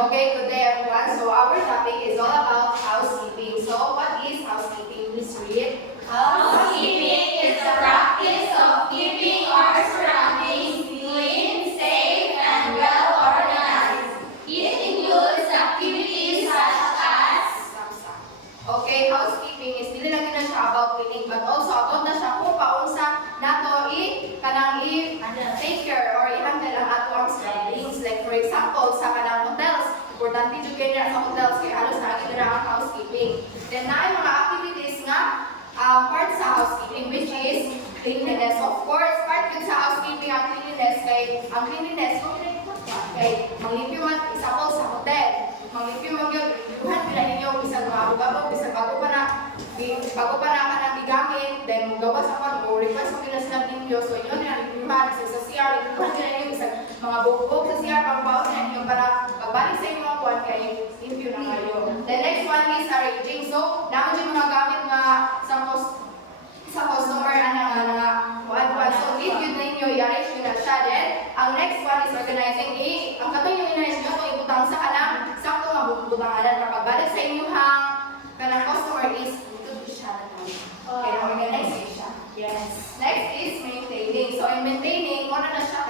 Okay, good day everyone. So our topic is all about housekeeping. So what is housekeeping? Please read. Housekeeping is the practice of keeping our surroundings clean, safe, and well organized. It includes activities such as Okay, housekeeping is dili lang na siya about cleaning but also about na siya kung paunsa nato take care or i-handle ang ato ang surroundings. Like for example, sa kanang hotels, importante jud kay sa hotels kay halos naagi na ang housekeeping. Then naay mga activities nga part sa housekeeping which is cleanliness. Of course, part yun sa housekeeping ang cleanliness kay manglimpyo man example sa hotel. Manglimpyo man yun, limpyuhan pila ninyo bisag mabago bisag bago pa na kanang gigamit, then gawas ako mo request mo nila sila limpyo. So inyo nila limpyuhan sa CR, limpyuhan nila ninyo bisag mga bugbog sa CR pang bawas na ninyo para pagbalik sa inyong mga kuwan kay limpyo na kayo. The next one is arranging. So naman yung mga gamit nga sa customer kuwan. So if yun na ninyo i-arrange nyo na siya. Then ang next one is organizing. Ang katong yung i-arrange nyo itong ibutang sa kanang sakto nga butanganan para pagbalik sa inyong kanang customer is ito siya na tayo. Okay, organize siya. Yes. Next is maintaining. So in maintaining, muna na siya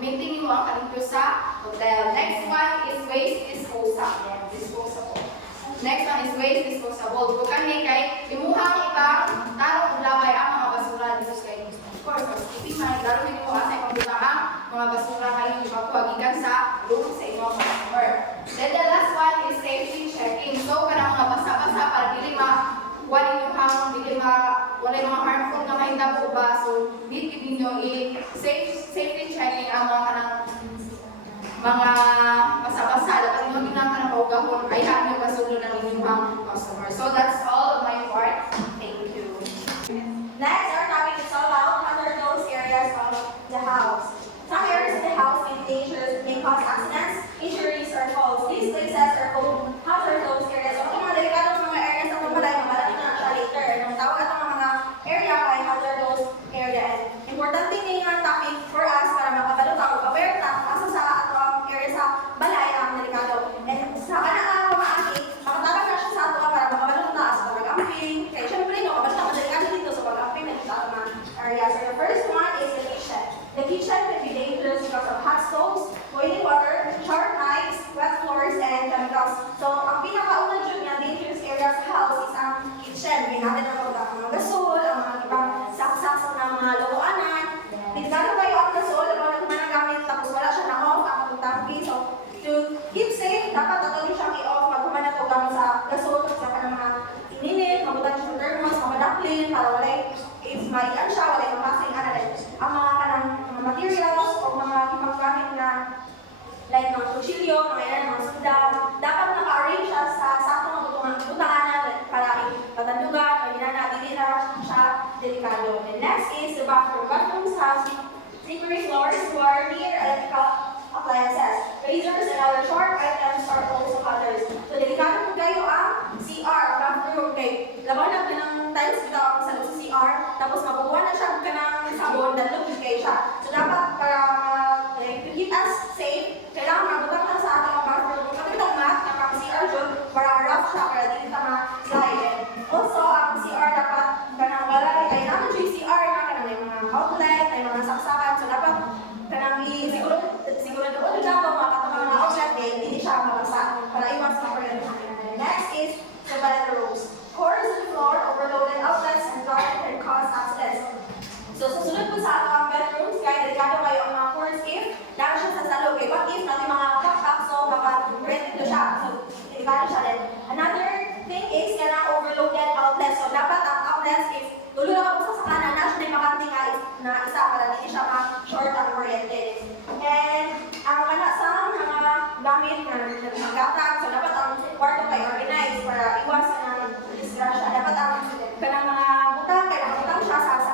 maintaining mo ang kalimpyo sa hotel. Next one is waste disposable. Next one is waste disposable. Bukan ni kay imuhang ibang tarong ulaway ang mga basura dito sa kayo. Of course, housekeeping man, lalo din mo sa ibang butang ang mga basura kayo ipakuhagikan sa room sa inyong customer. Then the last one is safety checking. So kanang mga basa-basa para dili wala mga harmful na mahitabo ba. So need ninyo safety checking ang mga kanang mga basa-basa dapat nyo ginang paugahon ay yung kasunod ng inyong customer. So that's all of my part. Thank you. Next, our topic is all about hazardous areas of the house. Some areas of the house may be dangerous, may cause accidents, injuries, or falls. These places are called hazardous areas. So, ang mga delikadong mga areas na mabalay, mabalating na siya later. Nung tawag at mga area ay hazardous area. And importante din yung topic for us para makabalutang o aware na asa sa atong area sa balay ang delikado. And sa kanang pamaagi, makatabag na siya sa ato para makabalutang na sa pag-amping. Kaya syempre, makabalutang ang delikado dito sa pag-amping na sa atong area. So the first one is the kitchen. The kitchen can be dangerous because of hot stoves, boiling water, sharp knives, wet floors, and chemicals. So ang pinakaunang dyan nga dangerous area sa house is ang kitchen. May natin ang mga gasol, ang mga ibang saksak na mga lawanan. Delikado kayo ang gasol, ang mga nagmanagamit, tapos wala siya na-off, ang matutangki. So to keep safe, dapat natulong siyang i-off, magkumana ito gamit sa gasol, sa kanang mga ininit, mabutan siya sa thermos, mabadaplin, para walay, if maian siya, walay mapasing, ang mga kanang materials o mga ibang gamit na like mga kutsilyo, mga suda, dapat naka-arrange siya sa saktong butanganan para patandugan o dili na siya delikado. And next is the bathroom. Bathrooms have slippery floors who are near electrical appliances. Razors and other sharp items are also hazardous. So delikado po kayo ang CR, ang bathroom. Okay, laban na ng tiles kita ako sa CR, tapos mabubuhan na siya ng sabon, dalog kayo siya. So dapat para to keep us safe, kailangan mabutang lang sa ating bathroom. Kapag itong mat, ang CR dyan, para rough siya, para di kita ma-slide. Also, ang CR dapat kanang walay, ay naman yung CR na kanang may mga outlet, may mga saksakan. So dapat kanang siguro doon dito, mga outlet, hindi siya mabasa para iwas sa kuryente. Next is the toilet rolls. Corners of the floor, overloaded outlets, and closet can cause accidents. So, susunod po sa ato ang bedrooms, kaya delikado kayo ang mga corners if dahil siya sa salo. Okay, what if natin mga backpack, so maka-rented ko siya. So, delikado siya din. Another thing is na overloaded outlets. So, dapat ang outlets, if tuloy na ka sa kanan, na siya na yung makanting na isa para hindi siya ma-short ang kuryente. And, ang manasang mga gamit na naggatag, so dapat ang kwarto kayo organized para iwasan ng disgrasya. Dapat ang kanang mga butang, kaya butang siya sa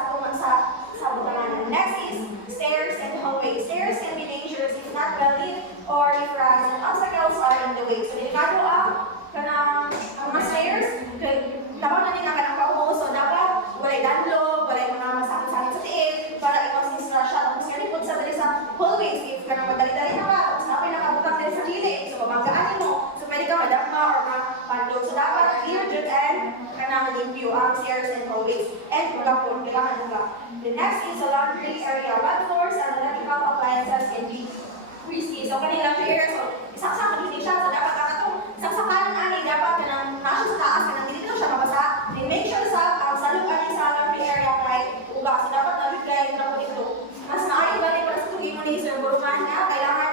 butangan. Next is stairs and hallways. Stairs can be dangerous if not well lit or if rats and obstacles are in the way. So, delikado ang mga stairs, tawag na nila kanang pauho, so dapat walay danlog, walay mga masakit-sakit sa tiil para iwas disgrasya. Tapos nga rin po sa hallways, if kanang magdali-dali na ka, tapos napay nakabutang din sa kilid, so mabanggaan mo and ugapon, kailangan uga. The next is the laundry area. Wet floors and electrical appliances can be risky. So, kanila laundry area, so, isang-sakang hindi siya. So, dapat katong isang-sakalan na ani, dapat ka nang nasa sa taas, ka nang hindi na siya mabasa. Then, make sure sa lugar niya sa laundry area kahit uga. So, dapat nabigay yung dapat ito. Mas maaari ba para sa tugin mo ni Sir Burman na kailangan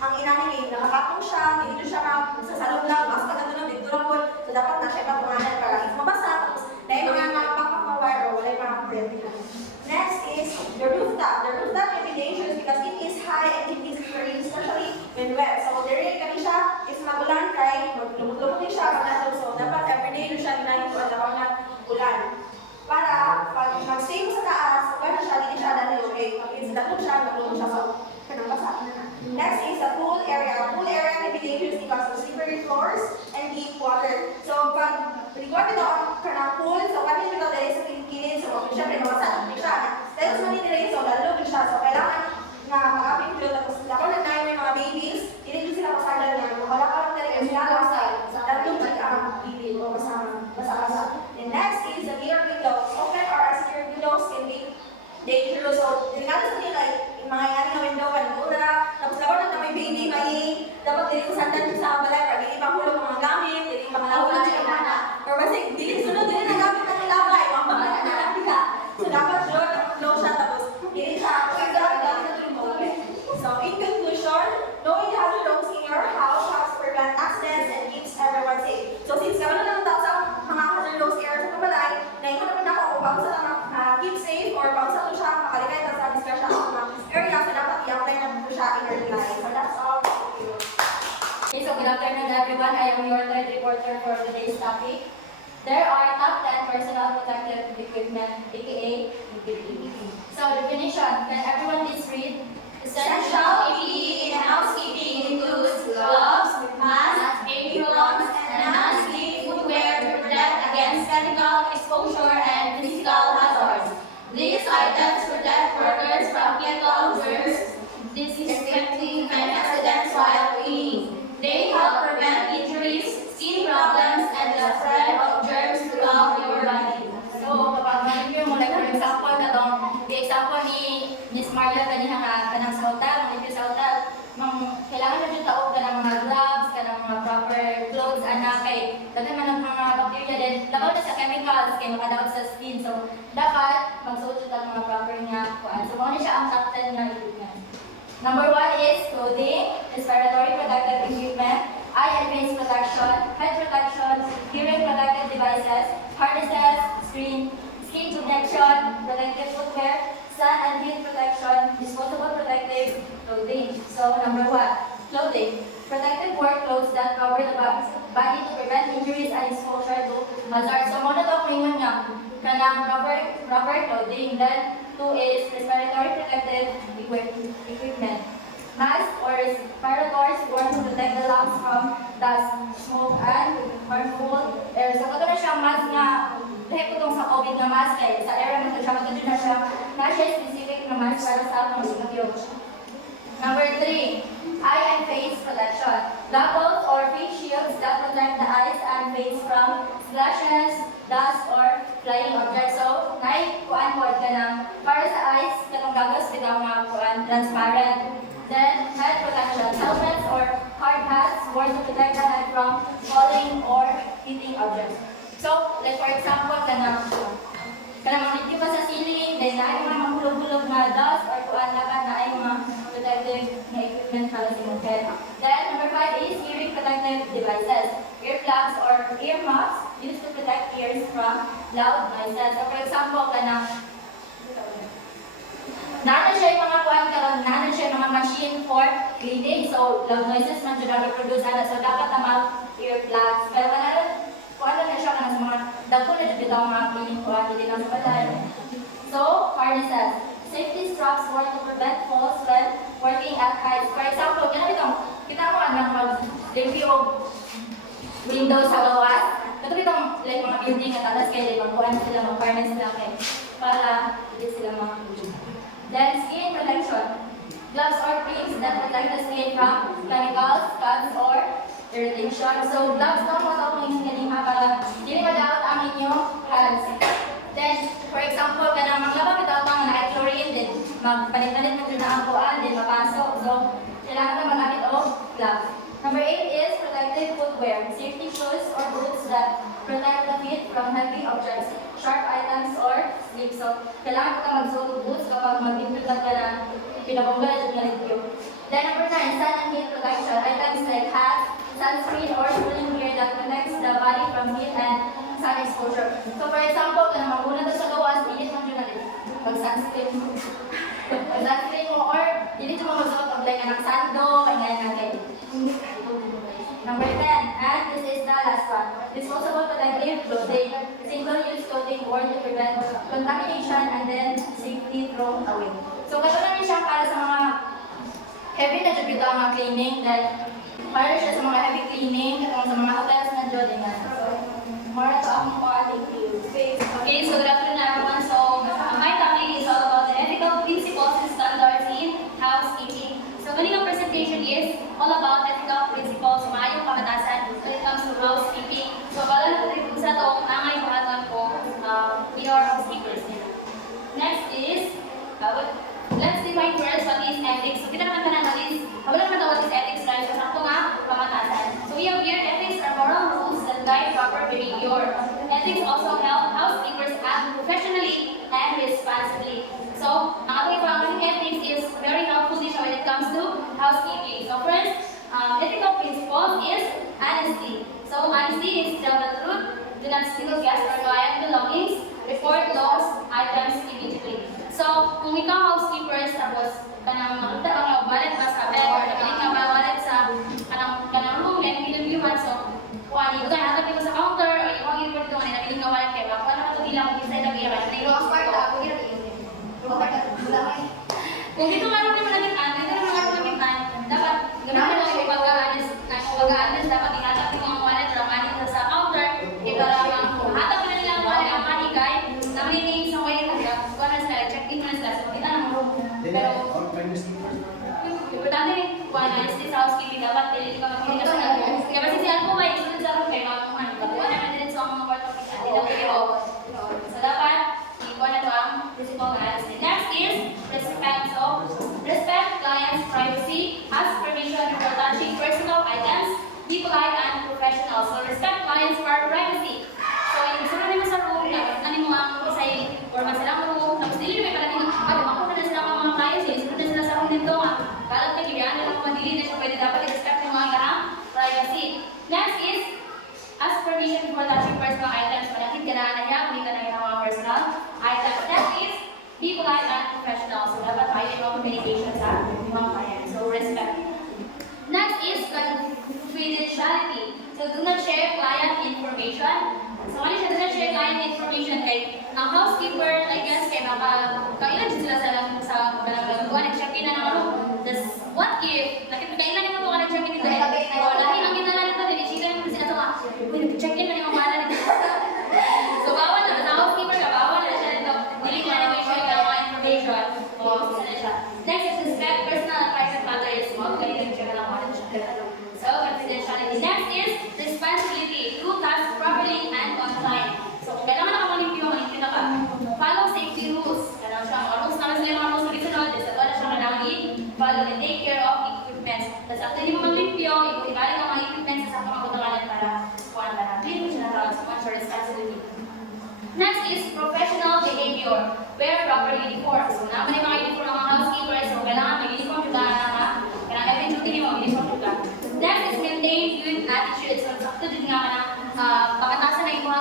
ang inanimate, nakakapong siya, hindi siya sa salong lang, mas pagkatunog, dito lang po. So, dapat na siya patunganan para if mabasa, tapos dahil mga napapakawar o wala yung mga premyo. Next is the rooftop. The rooftop can be dangerous because it is high and it is very, especially when wet. So, dire kami siya, is magulan kay, lumot-lumot din siya, pagkatapos. So, dapat everyday doon siya ginagawa ko at ako na ulan. Para pag mag-stay mo sa taas, gano'n siya, hindi siya dahil okay. Pag-insidat mo siya, maglulong siya. So, kanang basa. Next is the pool area. The pool area can be dangerous because of slippery floors and deep water. So, pag record ito ang kanang pool, so kanina ito dahil sa kilikilin, so syempre mabasa din siya. Dahil sa manila rin, so lalo din siya. So, kailangan na mag-aping flow. Tapos, ako na tayo may mga babies, hindi din sila pasagdan niya. Wala ka lang talaga sila outside. Lalo din ang gilid o basa-basa. And next is the near windows. Open or as near windows can be dangerous. So, delikado sa nila, yung mga yan na window, kanina, tapos laban na may baby, may dapat dili ko sandan sa balay, para dili mahulog ang mga gamit, dili mahulog sa kamana. Or kasi, dili sunod, dili na gamit ng labay, mga baka na ka. So, dapat yun, flow siya, tapos dili siya, gamit na tulong. So, in conclusion, knowing the hazard zones in your house helps prevent accidents and keeps everyone safe. So, since kami na lang sa mga hazard zones areas sa kabalay, na ikaw naman ako kung paano sa keep safe or paano sa siya makaligay sa discussion sa mga area, so dapat i-apply na po siya in your life. So, that's all. Okay, so good afternoon everyone. I am your third reporter for today's topic. There are top 10 personal protective equipment, aka PPE. So definition, can everyone please read? Essential PPE in housekeeping includes gloves, masks, aprons, and non-slip footwear to protect against chemical exposure and physical hazards. These items protect workers from chemical germs, disinfecting, and accidents while cleaning. They help prevent injuries, skin problems, and the spread of germs throughout your body. So kapag ma-review mo, like for example, the example ni Miss Maria kanina nga kanang sa hotel, mga sa hotel, kailangan na dyan taog ka ng mga gloves, ka ng mga proper clothes, anak, kay daghan man ang mga bacteria din, labaw na sa chemicals, kay makadawag sa skin. So, dapat magsuot siya ng mga proper nga kuan. So, muna siya ang top 10 na equipment. Number 1 is clothing, respiratory protective equipment, eye and face protection, head protection, hearing protective devices, harnesses, skin protection, protective footwear, sun and heat protection, disposable protective clothing. So, number 1, clothing. Protective work clothes that cover the body to prevent injuries and exposure to hazards. So, muna ito kung nga, kanang proper clothing. Then, 2 is respiratory protective equipment. Mask or respirators worn to protect the lungs from dust, smoke, and harmful air. So, kato na siyang mask nga, dahil ko itong sa COVID na mask eh. Sa area na ito siya, kato na siya, na siya specific na mask para sa mga sumagyo. Number 3, eye and face protection. Goggles or face shields that protect the eyes and face from splashes, dust, or flying objects. So, kuan po ka ng para sa eyes, kanong goggles bitaw mga kuan transparent. Then, head protection. Helmets or hard hats worn to protect the head from falling or hitting objects. So, like for example, kanang manityo ka sa ceiling, then na ay mga mahulog-hulog na dust or kuan laban na ay mga protective na equipment para sa imong head. Then, number 5 is hearing protective devices. Earplugs or ear muffs used to protect ears from loud noises. So, for example, kanang nana siya yung mga kuan karon, nana siya yung mga machine for cleaning. So, loud noises man siya na-reproduce ana. So, dapat na mag-earplugs. Pero kuan na siya kana sa mga dagko na dito ang mga cleaning kuan dili lang sa balay. So, harnesses. Safety straps worn to prevent falls when working at heights. For example, kita mo anak mag-review windows sa gawas. Kato itong like mga building at atas kaya mag-kuhan sila, mag-harness sila kay para hindi sila makakulog. Then, skin protection. Gloves or creams that protect the skin from chemicals, cuts, or irritation. So, gloves na mo ito kung hindi nga para hindi madawat ang inyong hands. Then, For example, kanang maglaba bitaw tang na chlorine din, magpalit-palit mo jud na ang kuan din mapasok. So, kailangan na magamit og gloves. Number 8 is protective footwear. Safety shoes or boots that protect the feet from heavy objects, sharp items, or slips. So, kailangan ka magsuot og boots kapag mag-implement ka ng pinabongga at nalipyo. Then number 9, sun and heat protection. Items like hats, sunscreen, or cooling gear that protects the body from heat and sun exposure. So for example, kung magbuna ka sa gawas, init mo dyan natin. Mag-sunscreen mo. Mag-sunscreen mo, or init mo magsuot ng like ng sando, kanya natin. Number 10, and this is the last one. Disposable protective clothing. Single-use clothing or to prevent contamination and then safely thrown away. So katulad niya siya para sa mga heavy na job ito ang mga cleaning, dahil para siya sa mga heavy cleaning, katulad sa mga hotels na job din nga. So, more to akong calling to you. Okay, so good afternoon everyone. So, my topic is all about the ethical principles and standards in housekeeping. So, kaninang presentation is all about ethical principles, maayong kamatasan when it comes to housekeeping. So, bala na po sa itong angay buhatan ko in our housekeepers. Next is, let's define first what is ethics. So, kita naman ka ng list. Wala naman what is ethics, right? So, sakto nga, kamatasan. So, we have here, ethics are moral rules that guide proper behavior. Ethics also help housekeepers act professionally and responsibly. So, ang ating ipangalaman ethics is very helpful din siya when it comes to housekeeping. So, first, ethical principle is honesty. So, honesty is tell the truth, do not steal guests or client belongings, report lost items immediately. So, kung ikaw housekeepers, tapos kanang makita ang wallet ba sa bed or nabalik nga ba wallet sa kanang room, and pinag-iwan, so, kuha niyo tayo, hatag dito sa counter, or iwang yung report doon, nabalik nga wallet kayo, kuha naman ito bilang kung inside na bilang, Luwag part ako, yun. Luwag part ako, lamay. kung dito nga naman nagitan, dito naman nga nagitan, dapat ganahan lang yung pag-aanis, dapat ihatag yung mga wallet or money sa counter, para hatag na nila ang wallet, ang money kay, naman sa way na kuha na sila, check-in na sila, so makita ng room. Pero, importante rin, kuha na, sa housekeeping, dapat dili ka magkita sa room. Kaya kasi siya po may isunod sa room, kaya mga kuha naman din sa mga kwarto kita, hindi daw kayo. So dapat, ikuha na ito ang principle na honesty. Next is respect. So, respect client's privacy, ask permission before touching personal items, be polite and professional. So, respect client's privacy. So, yung gusto naman sa room, ano mo ang isay or masilang room, tapos dili may pala din, makuha na sila mga clients, isunod na sila sa room nito nga. Kalat na kibiyaan na lang madili na siya pwede dapat i-respect yung mga kahang privacy. Next is, ask permission before touching personal items. Malakit ka na niya, kung ka na yung mga personal items. Next is, be polite and professional. So, dapat tayo yung communication sa mga clients. So, respect. Next is confidentiality. So, do not share client information. So, ano siya, do not share client information kay ang housekeeper, I guess, kay kailan sila sa balanggaluan, nag-check-in na naman. Just, what if, kailan naman ito ka nag-check-in dito? O, lahi ang ginala nito, dinisita naman sila ito nga. Uy, nag-check-in na yung mga nito. So, bawal na, sa housekeeper ka, bawal na siya nito. Hindi ka na share ka mga information. O, sila na siya. Next is respect personal and private matters. Huwag ka rin nag-check na lang mga nito. So, confidentiality. Next is responsibility. Do tasks properly and on time. So, kung kailangan nakapalimpyo na ka. Follow safety rules. Kailangan siya, mga rules naman sila yung mga rules na gisunod. Sa wala siya malagi. Follow and take care of equipment. Tapos, after hindi mo maglimpyo, ibalik ang mga equipment sa mga kutangalan para kuhaan ka na. Clean mo siya na tawag. So, what's your responsibility? Next is professional behavior. Wear proper uniform. So, naman yung mga uniform ng mga housekeepers. So, kailangan may uniform yung na kailangan every duty mo, uniform yung Next is maintain good attitude. So, sakto din nga ka na pakatasan na yung mga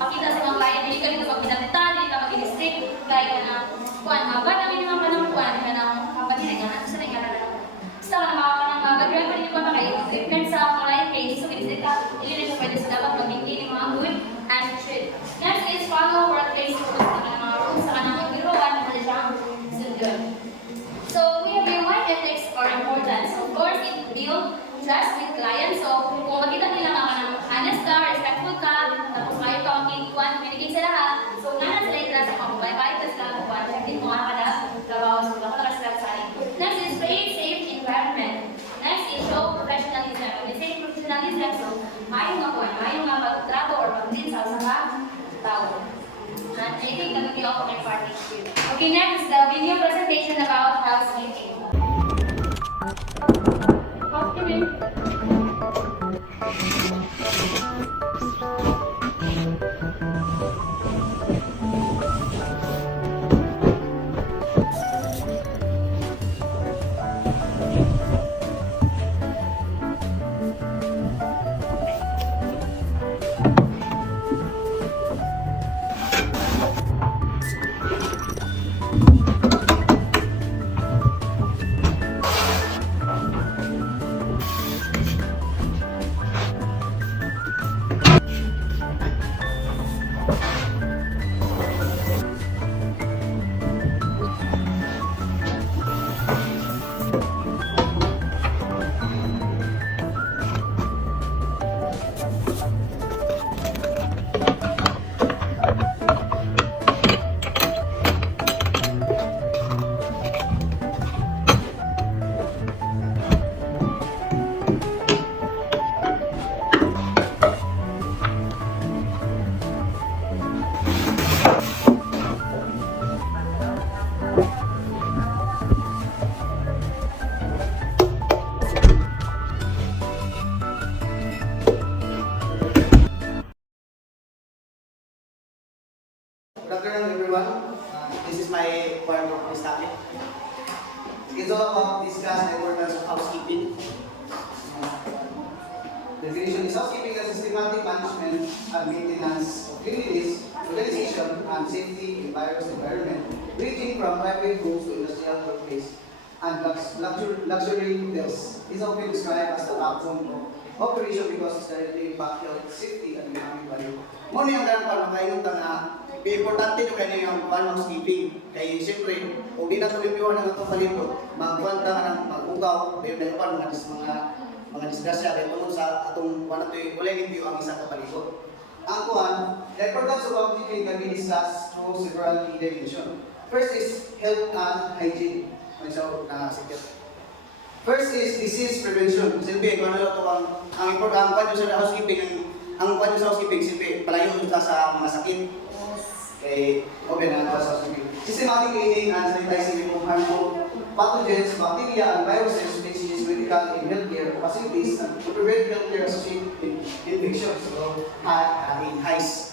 pakita sa mga client, hindi ka dito pag-pinalita, hindi ka mag-district, kaya ka na, kuhan, ba't ang inyong panang kuhan, ka na, kapag-inay ka na, sa na yung gano'n. Basta ka na mag-grab pa rin yung mga equipment sa client case, so district ka, hindi na siya pwede sa dapat mag-maintain yung mga good attitude. Next is follow workplace rules, mga rules sa kanang biruan, na siyang sundod. So, we have your why ethics are important. So, of course, it builds trust with clients. So, kung makita nila ka ng honest ka, respectful ka, tapos kayo talking, kuhan, communicate sila ha. So, nga sila yung trust mo, bye-bye, tapos ka, kuhan, check-in mo nga ka na, trabaho, so, baka na sila sa Next is create safe environment. Next is show professionalism. When you say professionalism, so, mayong nga kuhan, mayong nga magtrato or mag-lead sa tao. I think that would be all for my part. Thank you. Okay, next, the video presentation about housekeeping. Housekeeping. Good afternoon, everyone. This is my part of this topic. It's all about discuss the importance of housekeeping. Definition is housekeeping as systematic management and maintenance of cleanliness, organization, and safety in various environment, ranging from private homes to industrial workplace and luxury hotels. This is often described as the backbone of operation because it's directly impact health, safety, and economic value. Muna yung ganang pagkakainutan na importante yung kanya yung housekeeping. Kaya siyempre, kung di na tulimpiwan ng itong palito, magkwanta ka ng mag-ugaw, mayroon na ipan mga disgrasya, kaya tungkol sa atong wala limpyo ang isang kapalibot. Ang kuhan, the importance of housekeeping can be discussed through several key dimensions. First is health and hygiene. First is disease prevention. Silbi, kung ano ito ang importante sa housekeeping, ang kwan sa housekeeping, silbi, palayo ito sa mga sakit. Okay, open na ito sa housekeeping. Systematic cleaning and sanitizing of harmful pathogens, bacteria, and viruses which is critical in healthcare facilities and to prevent healthcare-associated infections. So, in HICE.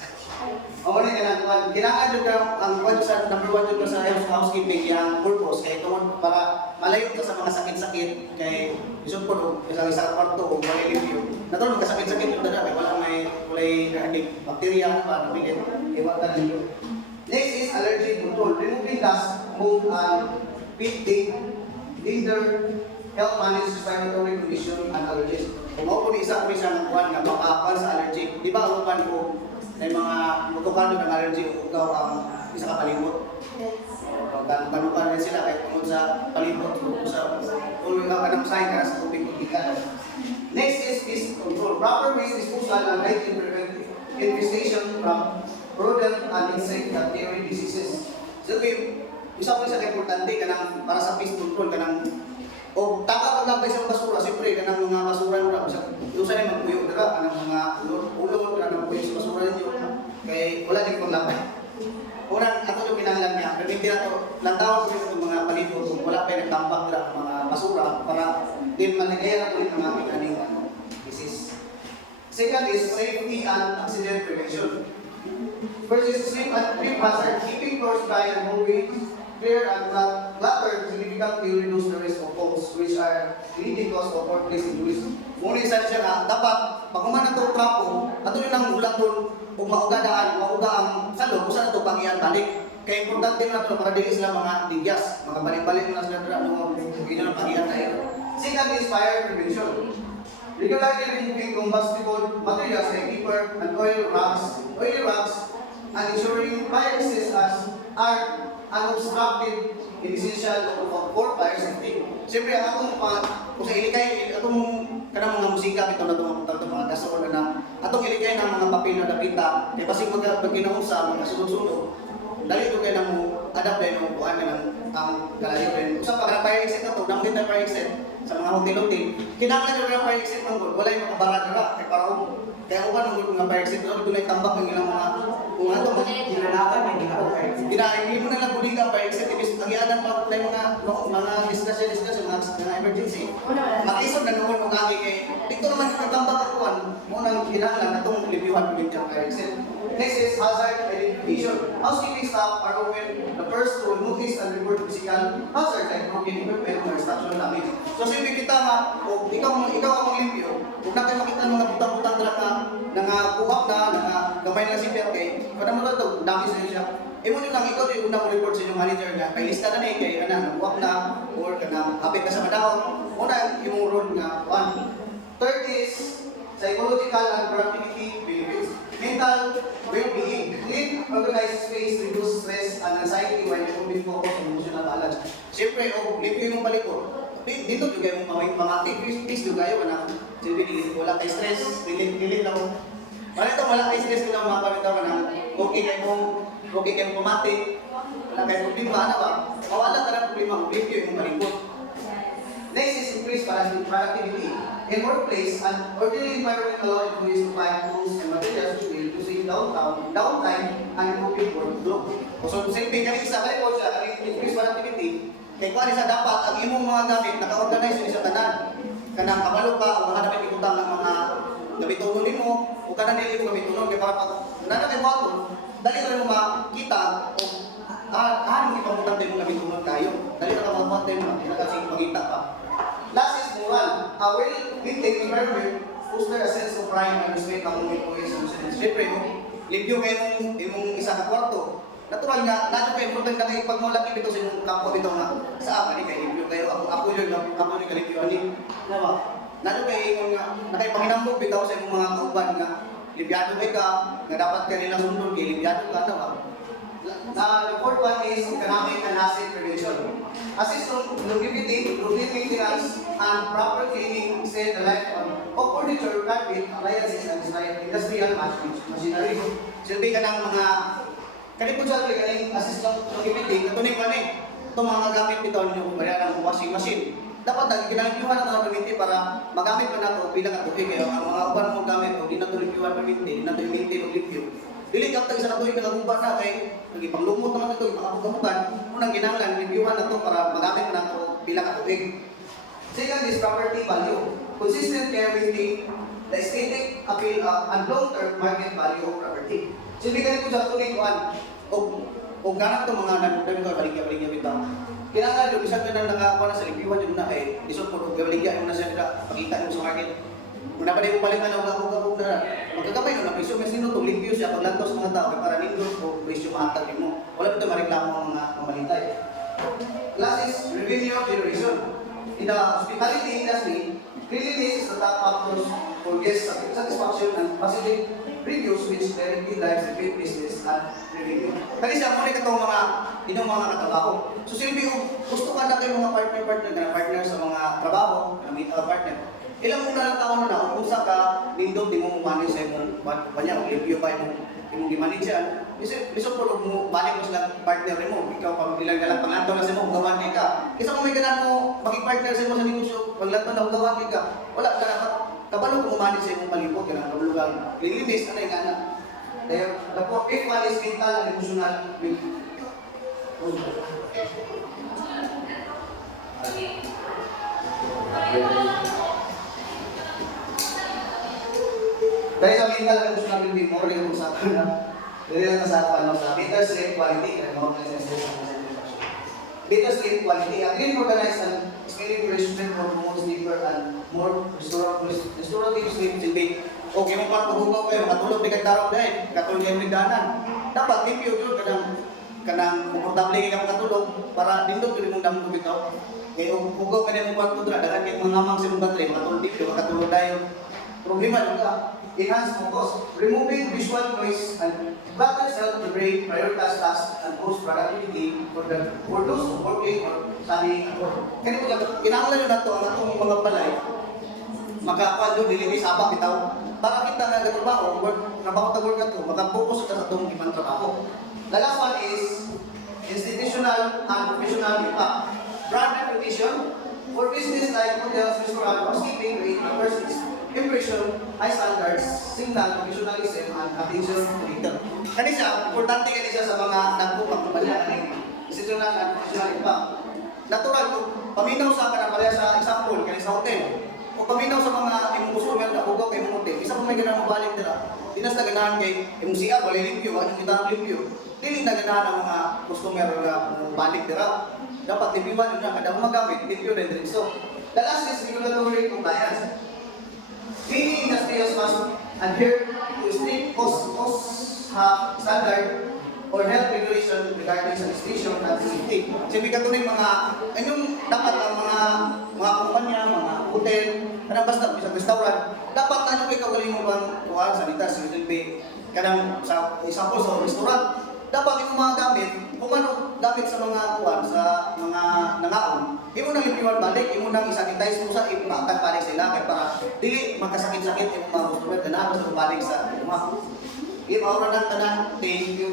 O ano yung kailangan yung ang kwan sa number 1 yung sa housekeeping yung purpose kaya ito para malayo ka sa mga sakit-sakit kay isang po isang kwarto o wala limpyo. Natuloy magkasakit-sakit yung dada kaya walay bacteria na ba nabilin kaya wala limpyo. Next is allergy control. Removing dust, mold, and feed danger, health manage respiratory condition and allergies. Kung ako po isa ko siya ng kwan na makapan sa allergy. Di ba ang kwan ko na mga magkukano ng allergy o ikaw ang isa ka palibot. Kanukan rin sila kahit tungkol sa palibot o sa kung ikaw ka ng sign ka sa tubig-tubigan. Next is pest control. Proper waste disposal and hygiene prevent infestation from rodent and insect that carry diseases. So, isa ko sa importante kanang para sa pest control kanang o taka paglabay sa basura, siyempre kanang mga basura mo yung sa nang magpuyo dira kanang mga ulod kanang magpuyo sa basura ninyo kay wala din kong labay. Unang ato yung kinahanglan niya, pero hindi na to lantawan ko yung mga palibot kung wala pa yung nagtambak dira mga basura para din managaya ko yung mga ating disease. Second is safety and accident prevention. First is sleep and sleep hazard, keeping floors dry and hallways clear and cluttered significantly reduce the risk of falls, which are leading cause of workplace injuries. Muna isa siya na dapat pag human itong trapo, ato yun ang ulang doon kung mauga ang salo, kung saan ito pangyan balik. Kaya importante na ito para dili sila mga tigyas, mga balik-balik na sila doon, hindi na pangyan tayo. Second is fire prevention. Regularly removing combustible materials like paper and oil rocks, and ensuring fire exits are unobstructed in essential for fire safety. Siyempre, ang atong kung sa ilikay, atong kanang mga musika, ito na itong mga gasol na atong ilikay ng mga papel na dapita, kaya kasi pag ginaunsa, mga sunod-sunod, dali ito kayo na mo adapt din o kuhaan ka ng kalayo rin. Usap pa, fire exit na ito, namin tayo fire exit, sa mga hotel-hotel, kinahanglan nyo ng fire exit ng gold, wala yung makabara nila, kaya parang, kaya ko ba ng gold mga fire exit, doon ay tambak ng ilang mga, kung ano, Ginanakan, may ginagawa. hindi mo na lang buliga fire exit, ibig nagyanan pa na yung mga discussion, mga emergency. Makisod na noon kung aki kay, dito naman yung tambak akuan, munang kinahanglan na itong libyuhan ng fire exit. Next is hazard identification. Housekeeping staff are often the first to notice and report physical hazard like broken equipment or structural damage. So siyempre kita nga, o ikaw ang maglimpyo, huwag natin makita ng mga butang-butang na nga buhak na gamay na si PRK, kada mo ito, damage na siya. Imo nyo lang, ikaw yung unang report sa inyong manager na may lista na kay nabuhak na, or hapit ka sa madahon. Una, yung role nga, 1. Third is, psychological and productivity benefits. Mental well-being. Clean, organized space, reduce stress and anxiety while improving focus and emotional balance. Siyempre, limpyo yung palikot. Dito juga yung mga activities juga yung na siyempre, wala kay stress, pilit lang. Wala kay stress ko lang mga pamitaw ka na okay kayo pumati, wala kayo problema, ano ba? Mawala ka ng problema, limpyo yung palikot. Next is increased productivity. In workplace, an ordinary environment allows employees to find tools and materials to build using downtime and improving workflow. So, siyempre, kami isa kayo po siya, increased productivity. Kaya kung sa dapat, ang imong mga gamit, naka-organize yun sa tanan. Kanang kabalo ka, o baka namin ikutang ng mga gabitunon mo, o kanang nila yung gabitunon, kaya para pag nanakay mo ako, dali ka mo makita, o ano ipamutang tayo mga gabitunon tayo. Dali ka makapag tayo mga kasi magkita pa. Last is moral. A well-maintained environment foster a sense of pride and respect among employees and students. Siyempre, limpyo kayo imong isa ka kwarto. Natural nga, nato kayo important na kayo pag malaki dito sa inyong kampo dito nga sa akin, kayo limpyo kayo. Ako yun kalimpyo ani. Nawa. Nato kayo yung nakaipanginambog bitaw sa inyong mga kauban nga limpyado ka, nga dapat ka nila sundon kay limpyado ka, nawa. The fourth one is economic and asset prevention. Assist longevity, routine maintenance, and proper cleaning save the life of furniture, carpet, appliances, and industrial machinery. Silbi ka ng mga kanipon sa atin kaning assist longevity, katunin ka itong mga gamit nito ninyo, kaya ng washing machine. Dapat kinalimpyuhan ang mga perminti para magamit pa na ito bilang katubig. Kaya ang mga uban mong gamit, o di na ito limpyuhan perminti, di na ito limpyuhan mag-limpyo. Dili kapag isa na ito yung nakaguban na kay nagipanglumot naman ito, yung mga pagkamugan, unang ginanglan, limpyuhan na ito para magamit pa na ito bilang katubig. Second is property value. Consistent care maintain the aesthetic appeal and long-term market value of property. So, hindi ganito sa tuloy kuhan. O ganang ito mga nagdami ko, baligya bitaw. Kailangan yung isang ganang nakakuha na sa limpyuhan yung na kay isot mo, baligya yung nasa nila, pakita mo sa market. Kung napaday mo palingan ang gagawin na magkagamay no, napisyo, may sino itong limpyo siya paglantos sa mga tao, para nindot o presyo mahatag mo. Wala ito mareklamo ang mga mamalitay. Last is revenue generation. In the hospitality industry, cleanliness is the top factors for guest satisfaction and positive reviews which directly drives the great business and revenue. Kaya siya, kung itong mga katrabaho. So silbi kung gusto ka na kayo mga partner sa mga trabaho, na may partner, ilang muna lang taon na, kung sa ka, nindot, di mo manage sa imong kanya, review pa imong gimanage yan. Biso po, mo balik mo sila partner mo, ikaw pag ilang galang panganto na sa mo, gawan ka. Kisa kung may ganan mo, maging partner sa mo sa negosyo, paglanto na gawan ka, wala ka dapat, kabalo kung manage sa imong palipot, kaya nang kabulugan, lilinis, ano yung gana. Kaya, the fifth one is mental and emotional dahil sa mental and emotional well-being mo, ulit ang usapan na dili lang sa better sleep quality and more better sleep quality. A clean, organized, and scaling relationship promotes deeper and more restorative sleep. Silbi, okay mo pa paghugaw kayo, makatulog di kay tarong dahil, katulog kayo nagdanan. Dapat limpyo yun, kanang komportable kayo makatulog, para dindot yun mong damang bitaw. Kaya hugaw ka na mong kwarto doon, dagan kayo mga ngamang sa mong battery, makatulog limpyo, makatulog dahil. Problema juga. Enhance focus, removing visual noise and flatters help the brain prioritize tasks and boost productivity for those working or studying at work. Kaya po, kinahanglan nyo na ito ang atong mga balay, makakuha nyo, nilinis apa bitaw, para kita nga trabaho, trabaho ka ito, makapokus ka sa itong ibang trabaho. The last one is institutional and professional impact. Brand reputation, For business like hotels, restaurant, housekeeping, creating a first impression, high standards, signal, professionalism, and attention to detail. Kani siya, importante kani siya sa mga nagpupagkumpanya ng institutional and professional impact. Natural, kung paminaw sa kanapareha sa example, kani sa hotel, o paminaw sa mga imong customer na bugaw kay mong hotel, isa pa may ganang mabalik nila. Dinas na ganahan kay imong CR, wala limpyo, anong kita limpyo. Dili na ganahan ang mga customer na balik nila. Dapat lipiwan yun na, kada magamit, limpyo din rin. So, the last is regulatory compliance. Cleaning industries must adhere to strict standard or health regulation regarding sanitation and safety. Sabi ka tunay mga, anyong dapat ang mga kumpanya, mga hotel, kanang basta isang restaurant, dapat ano kayo kagaling mo bang kuhaan, sanitas, kanang sa example sa restaurant, dapat yung mga gamit, kung ano gamit sa mga kuhaan, sa mga nangaon, imo nang lipiwan balik, imo nang isanitize mo sa impakan balik sa ilakay para dili magkasakit-sakit yung mga customer na nabas balik sa mga. Imaura ng tanan, thank you.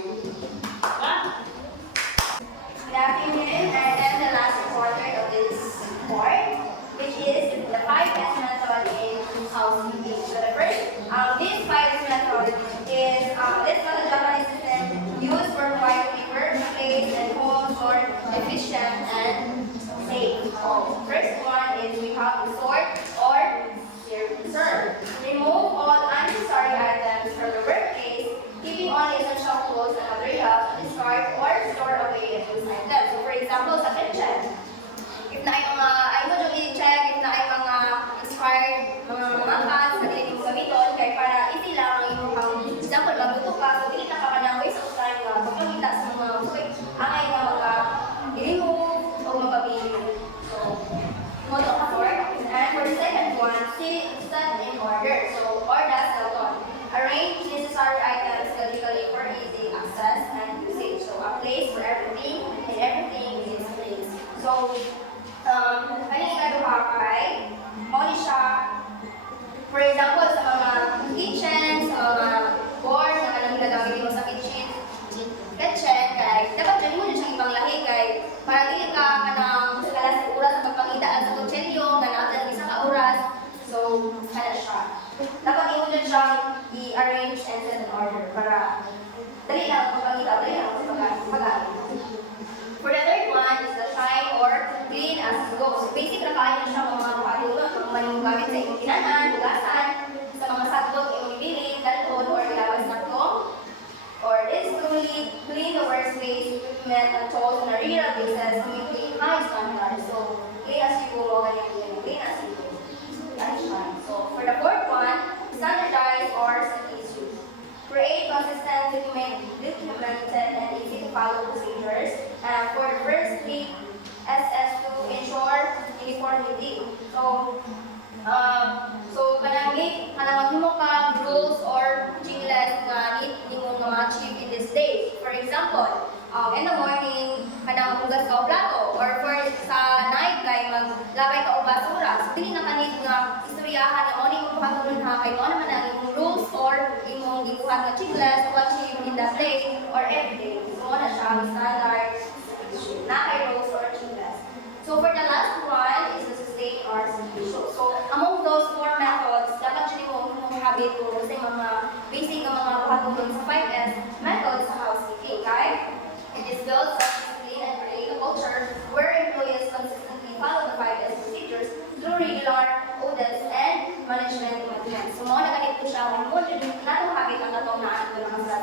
Good afternoon, and then the last quarter of this report, which is the 5S method in housekeeping. So the first, this 5S method is this was a Japanese system used for providing paper, place, and home sort efficient and safe. So first one is we have the sort or serve. Remove all unnecessary items from the workplace, keeping only essential clothes and materials to discard or store away those items. So for example, sa kitchen, if na ay mga, ay mo dyan i-check, if na ay mga expired, mga pants na dili mo gamiton, kaya para easy lang ang inyong example, magluto ka, so dili na ka ka na waste of time nga, pagpangita sa mga angay na mga i-remove o mapabili. So, moto ka for. And for the second one, set in order. So, order Selton. Arrange necessary items logically for easy access and usage. So, a place for everything and everything in its place. So, kanyang ikaduha kay, only siya, for example, sa mga kitchen, sa mga board na kanang ginagamit mo sa kitchen, kay, dapat dyan mo dyan siyang ibang lahi kay, para dili ka kanang kalas oras sa pagpangitaan sa kutsilyo, na natin isang oras, so, kana siya. Dapat mo dyan siyang i-arrange and set in order para dali lang ang pagpangita, dali lang ang pag-gamit. For the third one is the shine or clean as you go. So basic na kain siya mga katulong, kung man gamit sa inyong kinanan, bugasan, sa mga satlog inyong ibili, dalton, or ilawas na to. Or is truly clean the workspace, equipment, and tools on a regular basis to maintain high standards. So clean as you go, mo ganyan clean as you go. That is shine. So for the fourth one, standardize or set issues. Create consistent, documented, and easy to follow procedures. For the first three, SS to ensure uniformity. So kanang maghimo ka rules or checklists nga need nimo nga ma-achieve in this day. For example, in the morning kanang maghugas ka og plato or for sa night kay maglabay ka og basura. So dili na kanid nga istoryahan nga oni mo pagtulon ha kay mo naman ang imong rules or imong gibuhat nga checklist to achieve in that day or every day. So na siya ang standard na kay rules or checklist. So for the last one is the sustain or issue. So among those four methods, dapat siya mo habit ko sa mga basic nga mga patungkol sa 5S methods sa housekeeping. Okay? It is built self-discipline and create a culture where employees consistently follow the 5S procedures through regular audits and management improvements. So mga naganit ko siya, kung mo dyan natong habit ang katong naan ko ng sa